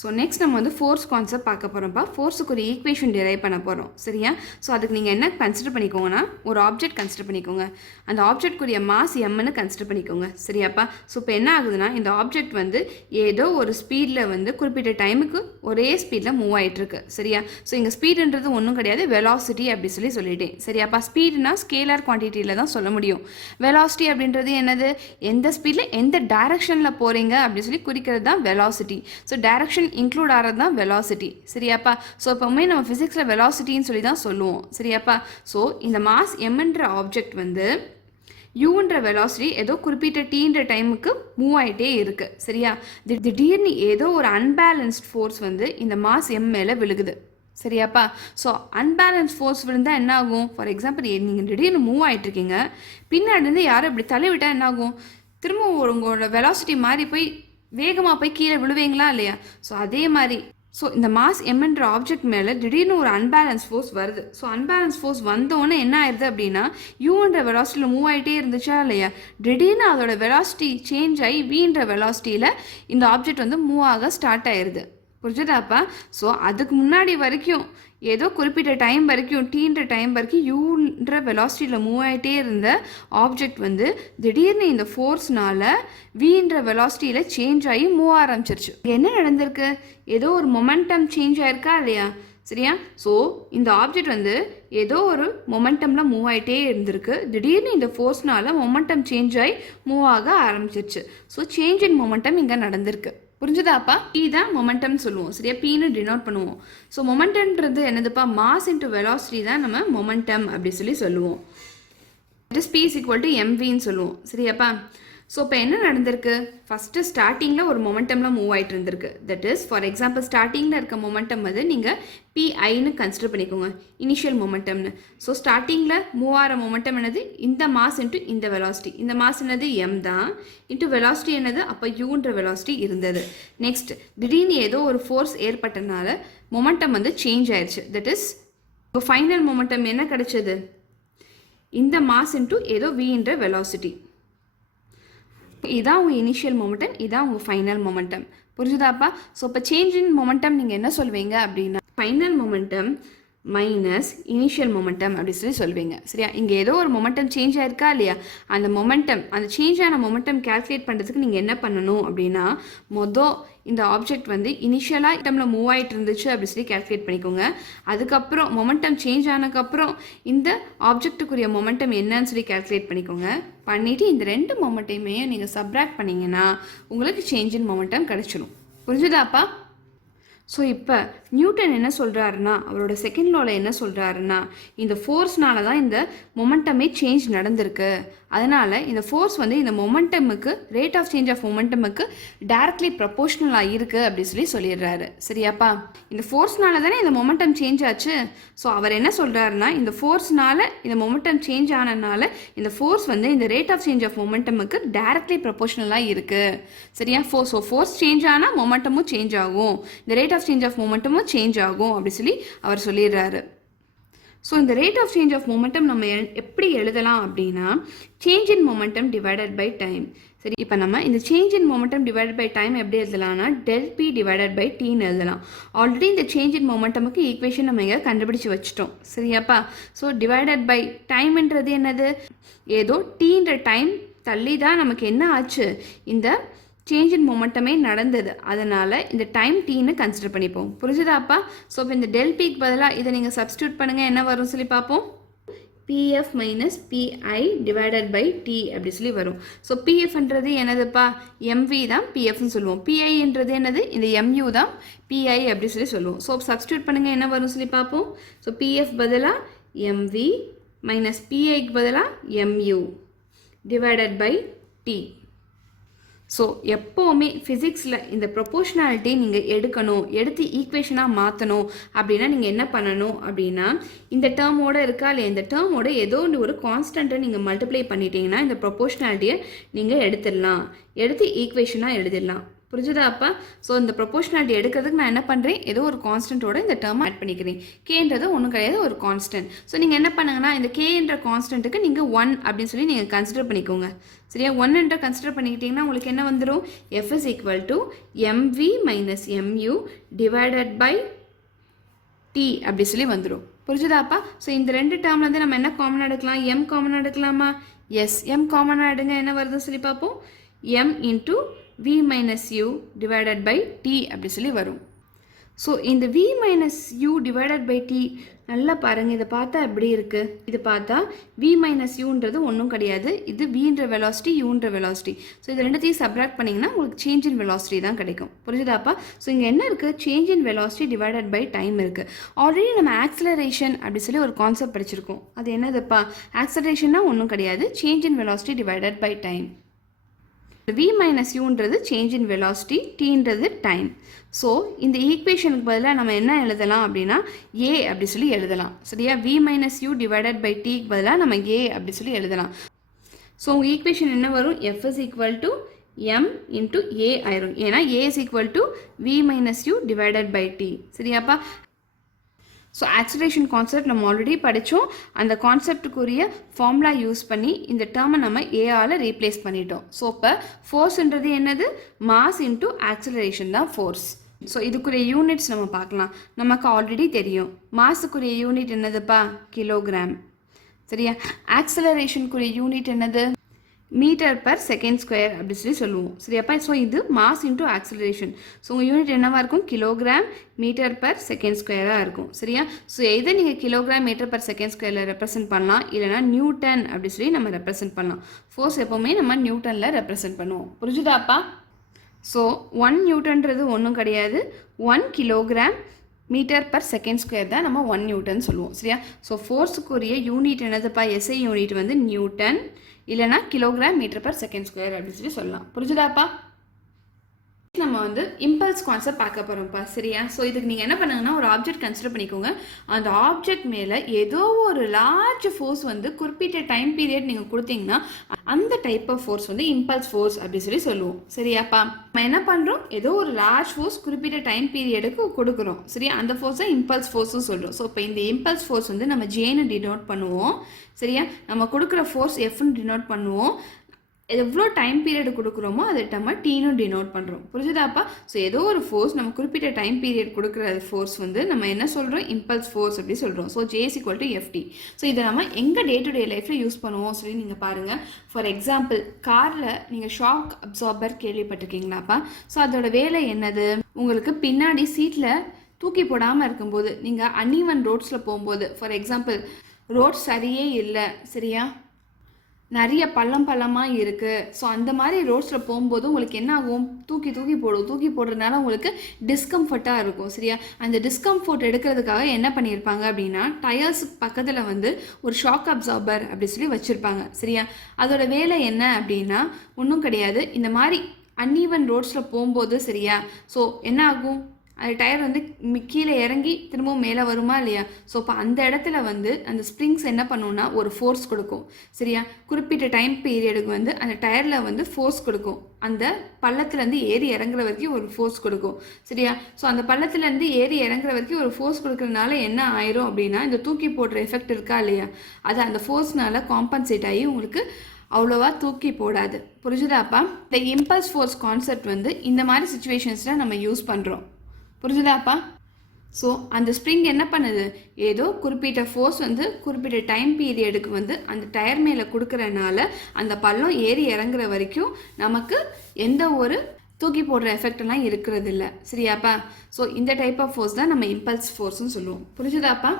So next நம்ம வந்து force concept பார்க்க போகிறோம்ப்பா. ஃபோர்ஸுக்கு ஒரு ஈக்குவேஷன் டிரைவ் பண்ண போகிறோம், சரியா? ஸோ அதுக்கு நீங்கள் என்ன கன்சிடர் பண்ணிக்கோங்கன்னா, ஒரு ஆப்ஜெக்ட் கன்சிடர் பண்ணிக்கோங்க. அந்த ஆப்ஜெக்ட்குரிய மாஸ் எம்னு கன்சிடர் பண்ணிக்கோங்க, சரியாப்பா? ஸோ இப்போ என்ன ஆகுதுன்னா, இந்த ஆப்ஜெக்ட் வந்து ஏதோ ஒரு ஸ்பீடில் வந்து குறிப்பிட்ட டைமுக்கு ஒரே ஸ்பீடில் மூவ் ஆகிட்டுருக்கு, சரியா? ஸோ இங்கே ஸ்பீடுன்றது ஒன்றும் கிடையாது, வெலாசிட்டி அப்படி சொல்லிட்டேன், சரியாப்பா? ஸ்பீடுனா ஸ்கேலார் குவான்டிட்டியில் தான் சொல்ல முடியும். வெலாசிட்டி அப்படின்றது என்னது? எந்த ஸ்பீடில் எந்த டைரக்ஷனில் போகிறீங்க அப்படின்னு சொல்லி குறிக்கிறது தான் வெலாசிட்டி. ஸோ டைரக்ஷன் இன்க்ளூட் ஆகிறது தான் வெலாசிட்டி, சரியாப்பா? ஸோ எப்பவுமே நம்ம ஃபிசிக்ஸில் வெலாசிட்டின்னு சொல்லி தான் சொல்லுவோம், சரியாப்பா? ஸோ இந்த மாஸ் எம்ன்ற ஆப்ஜெக்ட் வந்து யூன்ற வெலாசிட்டி ஏதோ குறிப்பிட்ட டீன்ற டைமுக்கு மூவ் ஆகிட்டே இருக்குது, சரியா? திடீர்னு ஏதோ ஒரு அன்பேலன்ஸ்ட் ஃபோர்ஸ் வந்து இந்த மாஸ் எம் மேலே விழுகுது, சரியாப்பா? ஸோ அன்பேலன்ஸ் ஃபோர்ஸ் விழுந்தால் என்ன ஆகும்? ஃபார் எக்ஸாம்பிள் நீங்கள் திடீர்னு மூவ் ஆகிட்டுருக்கீங்க, பின்னாடி இருந்து யாரும் இப்படி தள்ளிவிட்டால் என்ன ஆகும்? திரும்ப உங்களோட வெலாசிட்டி மாறி போய் வேகமாக போய் கீழே விழுவீங்களா இல்லையா? ஸோ அதே மாதிரி ஸோ இந்த மாஸ் எம்ன்ற ஆப்ஜெக்ட் மேலே திடீர்னு ஒரு அன்பேலன்ஸ் ஃபோர்ஸ் வருது. ஸோ அன்பேலன்ஸ் ஃபோர்ஸ் வந்தோடனே என்ன ஆயிடுது அப்படின்னா, யூன்ற வெலாசிட்டியில் மூவ் ஆகிட்டே இருந்துச்சா இல்லையா? திடீர்னு அதோட வெலாசிட்டி சேஞ்ச் ஆகி வீன்ற வெலாசிட்டியில் இந்த ஆப்ஜெக்ட் வந்து மூவ் ஆக ஸ்டார்ட் ஆயிடுது, புரிஞ்சுதாப்பா? ஸோ அதுக்கு முன்னாடி வரைக்கும் ஏதோ குறிப்பிட்ட டைம் வரைக்கும் டீன்ற டைம் வரைக்கும் யூன்ற வெலாசிட்டியில் மூவ் ஆகிட்டே இருந்த ஆப்ஜெக்ட் வந்து திடீர்னு இந்த ஃபோர்ஸ்னால வீன்ற வெலாசிட்டியில் சேஞ்ச் ஆகி மூவ் ஆரம்பிச்சிருச்சு. என்ன நடந்திருக்கு? ஏதோ ஒரு மொமெண்டம் சேஞ்ச் ஆயிருக்கா இல்லையா? சரியா? ஸோ இந்த ஆப்ஜெக்ட் வந்து ஏதோ ஒரு மொமெண்டமில் மூவ் ஆகிட்டே இருந்திருக்கு. திடீர்னு இந்த ஃபோர்ஸ்னால மொமெண்டம் சேஞ்ச் ஆகி மூவ் ஆக ஆரம்பிச்சிருச்சு. ஸோ சேஞ்ச் இன் மொமெண்டம் இங்கே நடந்திருக்கு, புரிஞ்சுதாப்பா? பி தான் மொமெண்டம்னு சொல்லுவோம், சரியா? பின்னு டினோட் பண்ணுவோம். ஸோ மொமெண்டம்ன்றது என்னதுப்பா? மாஸ் இன்ட்டு வெலாசிட்டி தான் நம்ம மொமெண்டம் அப்படி சொல்லுவோம். It is p is equal to எம்வின்னு சொல்லுவோம், சரியாப்பா? ஸோ இப்போ என்ன நடந்திருக்கு? ஃபஸ்ட்டு ஸ்டார்டிங்கில் ஒரு மொமெண்டமில் மூவ் ஆகிட்டு இருந்திருக்கு. தட் இஸ் ஃபார் எக்ஸாம்பிள் ஸ்டார்டிங்கில் இருக்க மொமெண்டம் வந்து நீங்கள் பிஐன்னு கன்சிடர் பண்ணிக்கோங்க, இனிஷியல் மொமெண்டம்னு. ஸோ ஸ்டார்டிங்கில் மூவ் ஆகிற மொமெண்டம் என்னது? இந்த மாஸ் இன்ட்டு இந்த வெலாசிட்டி. இந்த மாஸ் என்னது? எம் தான். இன்ட்டு வெலாசிட்டி என்னது? அப்போ யூன்ற வெலாசிட்டி இருந்தது. நெக்ஸ்ட் திடீர்னு ஏதோ ஒரு ஃபோர்ஸ் ஏற்பட்டனால மொமெண்டம் வந்து சேஞ்ச் ஆயிடுச்சு. தட் இஸ் இப்போ ஃபைனல் மொமெண்டம் என்ன கிடைச்சது? இந்த மாஸ் இன்ட்டு ஏதோ வின்ற வெலாசிட்டி. இதான் உங்கள் இனிஷியல் மொமெண்டம், இதான் உங்கள் ஃபைனல் மொமெண்டம், புரிஞ்சுதாப்பா? ஸோ இப்போ சேஞ்ச் இன் மொமெண்டம் நீங்கள் என்ன சொல்வீங்க அப்படின்னா, final momentum minus initial momentum அப்படி சொல்வீங்க, சரியா? இங்கே ஏதோ ஒரு மொமெண்டம் சேஞ்ச் ஆயிருக்கா இல்லையா? அந்த மொமெண்டம், அந்த சேஞ்ச் ஆன மொமெண்டம் கால்குலேட் பண்ணுறதுக்கு நீங்கள் என்ன பண்ணணும் அப்படின்னா, இந்த ஆப்ஜெக்ட் வந்து இனிஷியலாக ஐட்டமில் மூவ் ஆகிட்டு இருந்துச்சு அப்படி கால்குலேட் பண்ணிக்கோங்க. அதுக்கப்புறம் மொமெண்டம் சேஞ்ச் ஆனதுக்கப்புறம் இந்த ஆப்ஜெக்ட்டுக்குரிய மொமெண்டம் என்னன்னு கால்குலேட் பண்ணிக்கோங்க. பண்ணிவிட்டு இந்த ரெண்டு மொமெண்ட்டையுமே நீங்கள் சப்ராக்ட் பண்ணிங்கன்னா உங்களுக்கு சேஞ்ச் இன் மொமெண்டம் கிடச்சிடும், புரிஞ்சுதாப்பா? ஸோ இப்போ நியூட்டன் என்ன சொல்கிறாருன்னா, அவரோட செகண்ட் லாவில் என்ன சொல்கிறாருன்னா, இந்த ஃபோர்ஸ்னால தான் இந்த மொமெண்டமே சேஞ்ச் நடந்திருக்கு. அதனால் இந்த ஃபோர்ஸ் வந்து இந்த மொமெண்டமுக்கு, ரேட் ஆஃப் சேஞ்ச் ஆஃப் மொமெண்டமுக்கு டைரக்ட்லி ப்ரப்போர்ஷனலாக இருக்குது அப்படி சொல்லிடுறாரு, சரியாப்பா? இந்த ஃபோர்ஸ்னால தானே இந்த மொமெண்டம் சேஞ்ச் ஆச்சு. ஸோ அவர் என்ன சொல்கிறாருன்னா, இந்த ஃபோர்ஸ்னால இந்த மொமெண்டம் சேஞ்ச் ஆனதுனால இந்த ஃபோர்ஸ் வந்து இந்த ரேட் ஆஃப் சேஞ்ச் ஆஃப் மொமெண்டமுக்கு டைரக்ட்லி ப்ரப்போர்ஷனலாக இருக்குது, சரியா? ஸோ ஃபோர்ஸ் சேஞ்ச் ஆனால் மொமெண்டமும் சேஞ்ச் ஆகும், இந்த ரேட் ஆஃப் சேஞ்ச் ஆஃப் மொமெண்டமும் சேஞ்ச் ஆகும் அப்படி அவர் சொல்லிடுறாரு. ஸோ இந்த rate of change of momentum நம்ம எப்படி எழுதலாம் அப்படின்னா, change in momentum divided by time. சரி, இப்போ நம்ம இந்த change in momentum divided by time எப்படி எழுதலாம்னா, டெல் பி டிவைடட் பை டின்னு எழுதலாம். ஆல்ரெடி இந்த சேஞ்ச் இன் மொமெண்டமுக்கு ஈக்குவேஷன் நம்ம இங்கே கண்டுபிடிச்சி வச்சிட்டோம், சரியாப்பா? ஸோ டிவைடட் பை டைம்ன்றது என்னது? ஏதோ டீன்ற டைம் தள்ளி தான் நமக்கு என்ன ஆச்சு? இந்த சேஞ்ச் இன் மொமெண்டமே நடந்தது. அதனால் இந்த டைம் டீன்னு கன்சிடர் பண்ணிப்போம், புரிஞ்சுதாப்பா? ஸோ இப்போ இந்த டெல் பிக்கு பதிலாக இதை நீங்கள் சப்ஸ்டியூட் பண்ணுங்கள், என்ன வரும் சொல்லி பார்ப்போம். P f minus p i divided by t அப்படி வரும். ஸோ பிஎஃப்ன்றது என்னதுப்பா? எம்வி தான் பிஎஃப்னு சொல்லுவோம். பிஐன்றது என்னது? இந்த எம்யூ தான் பிஐ அப்படி சொல்லுவோம். ஸோ சப்ஸ்டியூட் பண்ணுங்கள், என்ன வரும் சொல்லி பார்ப்போம். ஸோ பிஎஃப் பதிலாக எம்வி மைனஸ் பிஐக்கு பதிலாக m u divided by t. So எப்போவுமே ஃபிசிக்ஸில் இந்த ப்ரொபோர்ஷனாலிட்டி நீங்கள் எடுத்து ஈக்குவேஷனாக மாற்றணும் அப்படின்னா நீங்கள் என்ன பண்ணணும் அப்படின்னா, இந்த டேர்மோடு இருக்கா இல்லையா, இந்த டேர்மோட ஏதோ ஒரு கான்ஸ்டண்ட்டை நீங்கள் மல்டிப்ளை பண்ணிட்டீங்கன்னா இந்த ப்ரொபோர்ஷனாலிட்டியை நீங்கள் எடுத்து ஈக்குவேஷனாக எழுதிடலாம், புரிஞ்சுதாப்பா? ஸோ இந்த ப்ரொபோஷனாலிட்டி எடுக்கிறதுக்கு நான் என்ன பண்ணுறேன், ஏதோ ஒரு கான்ஸ்டன்ட்டோட இந்த டேர்மை ஆட் பண்ணிக்கிறேன். கேன்றது ஒன்றும் கிடையாது, ஒரு கான்ஸ்டன்ட். ஸோ நீங்கள் என்ன பண்ணுங்கன்னா இந்த கேன்ற கான்ஸ்டன்ட்டுக்கு நீங்கள் 1 அப்படின்னு சொல்லி நீங்கள் கன்சிடர் பண்ணிக்கோங்க. சரியா? 1 என்ற கன்சிடர் பண்ணிக்கிட்டிங்கன்னா உங்களுக்கு என்ன வந்துடும், f is equal to m v minus m u divided by t அப்படி சொல்லி வந்துடும். புரிஞ்சுதாப்பா? ஸோ இந்த ரெண்டு டேர்ம்லேருந்து நம்ம என்ன காமனாக எடுக்கலாம், எம் காமனாக எடுக்கலாமா? எஸ், எம் காமனாக எடுங்க. என்ன வருதுன்னு சொல்லி பார்ப்போம். M into v minus u divided by t அப்படி சொல்லி வரும். ஸோ இந்த v minus u divided by t நல்லா பாருங்கள், இதை பார்த்தா எப்படி இருக்குது, இது பார்த்தா v minus uன்றது ஒன்றும் கிடையாது, இது vன்ற வெலாசிட்டி uன்ற வெலாசிட்டி. ஸோ இது ரெண்டுத்தையும் சப்ராக்ட் பண்ணிங்கன்னா உங்களுக்கு சேஞ்ச் இன் வெலாசிட்டி தான் கிடைக்கும். புரிஞ்சுதாப்பா? ஸோ இங்கே என்ன இருக்குது, change in velocity divided by time இருக்குது. ஆல்ரெடி நம்ம ஆக்சலரேஷன் அப்படி சொல்லி ஒரு கான்செப்ட் படிச்சிருக்கோம். அது என்னதுப்பா, ஆக்சலரேஷன்னா ஒன்றும் கிடையாது, change in velocity divided by time. v minus uன்றது change in velocity, tன்றது time. ஸோ இந்த ஈக்குவேஷனுக்கு பதிலாக நம்ம என்ன எழுதலாம் அப்படின்னா a அப்படி சொல்லி எழுதலாம். சரியா? v minus u divided by tக்கு பதிலாக நம்ம a அப்படி சொல்லி எழுதலாம். ஸோ உங்கள் ஈக்குவேஷன் என்ன வரும், f is equal to m into a ஆயிரும். ஏன்னா a is equal to v minus u divided by t. சரியாப்பா? ஸோ ஆக்சலரேஷன் கான்செப்ட் நம்ம ஆல்ரெடி படித்தோம். அந்த கான்செப்டுக்குரிய ஃபார்முலா யூஸ் பண்ணி இந்த டேர்மை நம்ம ஏஆல் ரீப்ளேஸ் பண்ணிட்டோம். ஸோ இப்போ ஃபோர்ஸ்ன்றது என்னது, மாஸ் இன்ட்டு ஆக்சலரேஷன் தான் ஃபோர்ஸ். ஸோ இதுக்குரிய யூனிட்ஸ் நம்ம பார்க்கலாம். நமக்கு ஆல்ரெடி தெரியும் மாஸுக்குரிய யூனிட் என்னதுப்பா, கிலோகிராம். சரியா? ஆக்சலரேஷனுக்குரிய யூனிட் என்னது, மீட்டர் பர் செகண்ட் ஸ்கொயர் அப்படி சொல்லி சொல்லுவோம். சரியாப்பா? ஸோ இது மாஸ் இன்ட்டு ஆக்சலரேஷன். ஸோ உங்கள் யூனிட் என்னவாக இருக்கும், கிலோகிராம் மீட்டர் பர் செகண்ட் ஸ்கொயராக இருக்கும். சரியா? ஸோ எதை நீங்கள் கிலோகிராம் மீட்டர் பர் செகண்ட் ஸ்கொயரில் ரெப்ரசென்ட் பண்ணலாம், இல்லைனா நியூட்டன் அப்படி சொல்லி நம்ம ரெப்ரசென்ட் பண்ணலாம். ஃபோர்ஸ் எப்போவுமே நம்ம நியூட்டனில் ரெப்ரசென்ட் பண்ணுவோம். புரிஞ்சுதாப்பா? ஸோ 1 நியூட்டன்றது ஒன்றும் கிடையாது, 1 kilogram metre per second square தான் நம்ம 1 நியூட்டன் சொல்லுவோம். சரியா? ஸோ ஃபோர்ஸுக்குரிய யூனிட் என்னதுப்பா, எஸ்ஐ யூனிட் வந்து நியூட்டன், இல்லைனா kilogram metre per second square அப்படின்னு சொல்லி சொல்லலாம். புரிஞ்சுதாப்பா? நம்ம வந்து இம்பல்ஸ் கான்செப்ட் பார்க்க போகிறோம்ப்பா. சரியா? ஸோ இதுக்கு நீங்கள் என்ன பண்ணுங்கன்னா ஒரு ஆப்ஜெக்ட் கன்சிடர் பண்ணிக்கோங்க. அந்த ஆப்ஜெக்ட் மேலே ஏதோ ஒரு லார்ஜ் ஃபோர்ஸ் வந்து குறிப்பிட்ட டைம் பீரியட் நீங்கள் கொடுத்தீங்கன்னா அந்த டைப் ஆஃப் ஃபோர்ஸ் வந்து இம்பல்ஸ் ஃபோர்ஸ் அப்படி சொல்லி சொல்லுவோம். சரியாப்பா? நம்ம என்ன பண்ணுறோம், ஏதோ ஒரு லார்ஜ் ஃபோர்ஸ் குறிப்பிட்ட டைம் பீரியடுக்கு கொடுக்குறோம். சரியா? அந்த ஃபோர்ஸை இம்பல்ஸ் ஃபோர்ஸும் சொல்கிறோம். ஸோ இப்போ இந்த இம்பல்ஸ் ஃபோர்ஸ் வந்து நம்ம ஜேன்னு டினோட் பண்ணுவோம். சரியா? நம்ம கொடுக்குற ஃபோர்ஸ் எஃப்னு டினோட் பண்ணுவோம். எவ்வளோ டைம் பீரியட் கொடுக்குறோமோ அதை நம்ம டீன்னு டினோட் பண்ணுறோம். புரிஞ்சுதாப்பா? ஸோ ஏதோ ஒரு ஃபோர்ஸ் நம்ம குறிப்பிட்ட டைம் பீரியட் கொடுக்குற ஃபோர்ஸ் வந்து நம்ம என்ன சொல்கிறோம், இம்பல்ஸ் ஃபோர்ஸ் அப்படி சொல்கிறோம். So J is equal to f t. So இதை நம்ம எங்கள் டே டு டே லைஃப்பில் யூஸ் பண்ணுவோம் சொல்லி நீங்கள் பாருங்கள். ஃபார் எக்ஸாம்பிள், காரில் நீங்கள் ஷாக் அப்சார்பர் கேள்விப்பட்டிருக்கீங்களாப்பா? ஸோ அதோட வேலை என்னது, உங்களுக்கு பின்னாடி சீட்டில் தூக்கி போடாமல் இருக்கும்போது நீங்கள் அன்இவன் ரோட்ஸில் போகும்போது, ஃபார் எக்ஸாம்பிள் ரோட் சரியே இல்லை, சரியா, நிறைய பள்ளமாக இருக்குது. ஸோ அந்த மாதிரி ரோட்ஸில் போகும்போது உங்களுக்கு என்ன ஆகும், தூக்கி போடும். தூக்கி போடுறதுனால உங்களுக்கு டிஸ்கம்ஃபர்ட்டாக இருக்கும். சரியா? அந்த டிஸ்கம்ஃபர்ட் எடுக்கிறதுக்காக என்ன பண்ணியிருப்பாங்க அப்படின்னா டயர்ஸ் பக்கத்தில் வந்து ஒரு ஷாக் அப்சார்பர் அப்படி சொல்லி வச்சுருப்பாங்க. சரியா? அதோட வேலை என்ன அப்படின்னா ஒன்றும் கிடையாது, இந்த மாதிரி அன்இவன் ரோட்ஸில் போகும்போது, சரியா, ஸோ என்ன ஆகும், அது டயர் வந்து கீழே இறங்கி திரும்பவும் மேலே வருமா இல்லையா? ஸோ இப்போ அந்த இடத்துல வந்து அந்த ஸ்ப்ரிங்ஸ் என்ன பண்ணுன்னா ஒரு ஃபோர்ஸ் கொடுக்கும். சரியா? குறிப்பிட்ட டைம் பீரியடுக்கு வந்து அந்த டயரில் வந்து ஃபோர்ஸ் கொடுக்கும். அந்த பள்ளத்துலேருந்து ஏறி இறங்குற வரைக்கும் ஒரு ஃபோர்ஸ் கொடுக்கும். சரியா? ஸோ அந்த பள்ளத்துலேருந்து ஏறி இறங்குற வரைக்கும் ஒரு ஃபோர்ஸ் கொடுக்கறதுனால என்ன ஆயிரும் அப்படின்னா இந்த தூக்கி போடுற எஃபெக்ட் இருக்கா இல்லையா, அது அந்த ஃபோர்ஸ்னால காம்பன்சேட் ஆகி உங்களுக்கு அவ்வளோவா தூக்கி போடாது. புரிஞ்சுதாப்பா? இந்த இம்பல்ஸ் ஃபோர்ஸ் கான்செப்ட் வந்து இந்த மாதிரி சுச்சுவேஷன்ஸில் நம்ம யூஸ் பண்ணுறோம். புரிஞ்சுதாப்பா? ஸோ அந்த ஸ்ப்ரிங் என்ன பண்ணுது, ஏதோ குறிப்பிட்ட ஃபோர்ஸ் வந்து குறிப்பிட்ட டைம் பீரியடுக்கு வந்து அந்த டயர் மேலே கொடுக்குறனால அந்த பள்ளம் ஏறி இறங்குற வரைக்கும் நமக்கு எந்த ஒரு தூக்கி போடுற எஃபெக்டெல்லாம் இருக்கிறது இல்லை. சரியாப்பா? ஸோ இந்த டைப் ஆஃப் ஃபோர்ஸ் தான் நம்ம இம்பல்ஸ் ஃபோர்ஸ்னு சொல்லுவோம். புரிஞ்சுதாப்பா?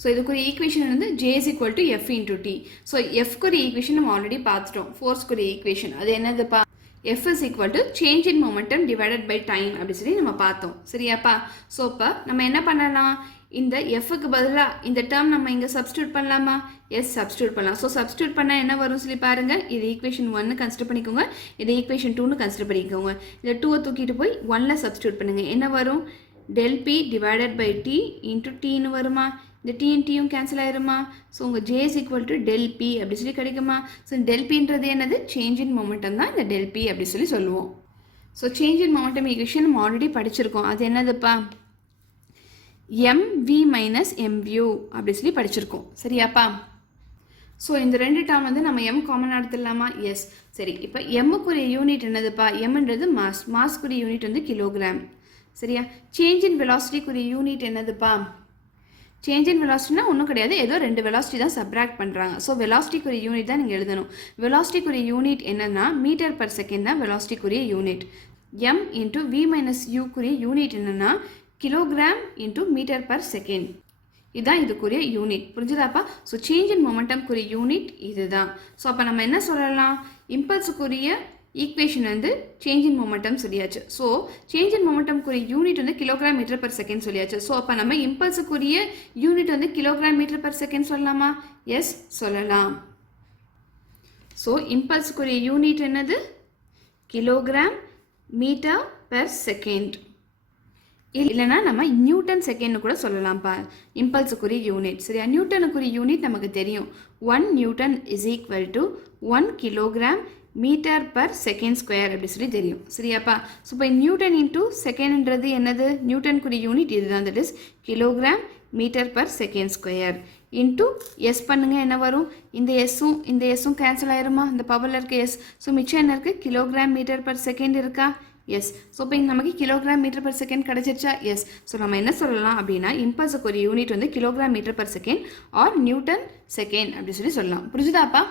ஸோ இதுக்குரிய ஈக்குவேஷன் வந்து J is equal to F into T. So எஃப்க்குரிய ஈக்குவேஷன் நம்ம ஆல்ரெடி பார்த்துட்டோம். ஃபோர்ஸ்க்குரிய ஈக்குவேஷன் அது என்னதுப்பா, F is equal to change in momentum divided by time அப்படி சொல்லி நம்ம பார்த்தோம். சரியாப்பா? ஸோ இப்போ நம்ம என்ன பண்ணலாம், இந்த எஃப்க்கு பதிலாக இந்த டேர்ம் நம்ம இங்கே சப்ஸ்டியூட் பண்ணலாமா? எஸ், சப்ஸ்டியூட் பண்ணலாம். ஸோ சப்ஸ்டியூட் பண்ணால் என்ன வரும் சொல்லி பாருங்கள். இது ஈக்குவேஷன் 1 கன்சிடர் பண்ணிக்கோங்க, இது ஈக்குவேஷன் 2 கன்சிடர் பண்ணிக்கோங்க. இந்த 2 தூக்கிட்டு போய் 1ல் சப்ஸ்டியூட் பண்ணுங்கள். என்ன வரும், del p divided by t into tன்னு வருமா? இந்த டியும் டியும் கேன்சல் ஆயிருமா? ஸோ உங்கள் J is equal to del p அப்படி சொல்லி கிடைக்குமா? ஸோ டெல் பின்றது என்னது, சேஞ்ச் இன் மொமெண்டம் தான் இந்த டெல் பி அப்படி சொல்லி சொல்லுவோம். So change in momentum equation நம்ம ஆல்ரெடி படிச்சிருக்கோம். அது என்னதுப்பா? mv மைனஸ் mvu அப்படி சொல்லி படிச்சிருக்கோம். சரியாப்பா? ஸோ இந்த ரெண்டு டேர்ம் வந்து நம்ம m காமன் எடுத்துடலாமா? எஸ். சரி, இப்போ எம்முக்குரிய யூனிட் என்னதுப்பா? எம்ன்றது மாஸ். மாஸ்க்குரிய யூனிட் வந்து கிலோகிராம். சரியா? சேஞ்ச் இன் வெலாசிட்டிக்குரிய யூனிட் என்னதுப்பா? சேஞ்ச் இன் வெலாசிட்டினா ஒன்றும் கிடையாது, ஏதோ ரெண்டு வெலாசிட்டி தான் சப்ராக்ட் பண்ணுறாங்க. ஸோ வெலாசிட்டிக்குரிய யூனிட் தான் நீங்கள் எழுதணும். வெலாசிட்டிக்குரிய யூனிட் என்னென்னா மீட்டர் பர் செகண்ட் தான் வெலாசிட்டிக்குரிய unit. M into V minus யூக்குரிய யூனிட் என்னென்னா kilogram into metre per second. இதுதான் இதுக்குரிய யூனிட். புரிஞ்சுதாப்பா? ஸோ சேஞ்ச் இன் மொமெண்டம்க்குரிய யூனிட் இதுதான். ஸோ அப்போ நம்ம என்ன சொல்லலாம்? இம்பல்ஸுக்குரிய ஈக்குவேஷன் வந்து சேஞ்ச் இன் மொமெண்டம் சொல்லியாச்சு. ஸோ சேஞ்ச் இன் மொமெண்டம்க்குரிய யூனிட் வந்து கிலோகிராம் மீட்டர் பர் செகண்ட் சொல்லியாச்சு. ஸோ அப்போ நம்ம இம்பல்ஸுக்குரிய யூனிட் வந்து கிலோகிராம் மீட்டர் பர் செகண்ட் சொல்லலாமா? எஸ், சொல்லலாம். ஸோ இம்பல்ஸுக்குரிய யூனிட் என்னது? Kilogram metre per second. இல்லைனா நம்ம நியூட்டன் செகண்ட் கூட சொல்லலாம்ப்பா இம்பல்ஸுக்குரிய யூனிட். சரியா? நியூட்டனுக்குரிய யூனிட் நமக்கு தெரியும். 1 newton is equal to 1 kilogram metre per second square அப்படி சொல்லி தெரியும். சரியாப்பா? ஸோ இப்போ நியூட்டன் இன்டூ செகண்ட்ன்றது என்னது? நியூட்டனுக்குரிய யூனிட் இதுதான். That is kilogram metre per second square into s பண்ணுங்க, என்ன வரும்? இந்த எஸ்ஸும் கேன்சல் ஆயிருமா? இந்த பவரில் இருக்க எஸ். ஸோ மிச்சம் என்ன இருக்குது? கிலோகிராம் மீட்டர் பர் செகண்ட் இருக்கா? எஸ். ஸோ இப்போ இங்கே நமக்கு கிலோகிராம் மீட்டர் பர் செகண்ட் கிடச்சிருச்சா? எஸ். ஸோ நம்ம என்ன சொல்லலாம் அப்படின்னா இம்பல்ஸுக்கு ஒரு யூனிட் வந்து kilogram metre per second or Newton second அப்படி சொல்லி சொல்லலாம். புரிஞ்சுதாப்பா?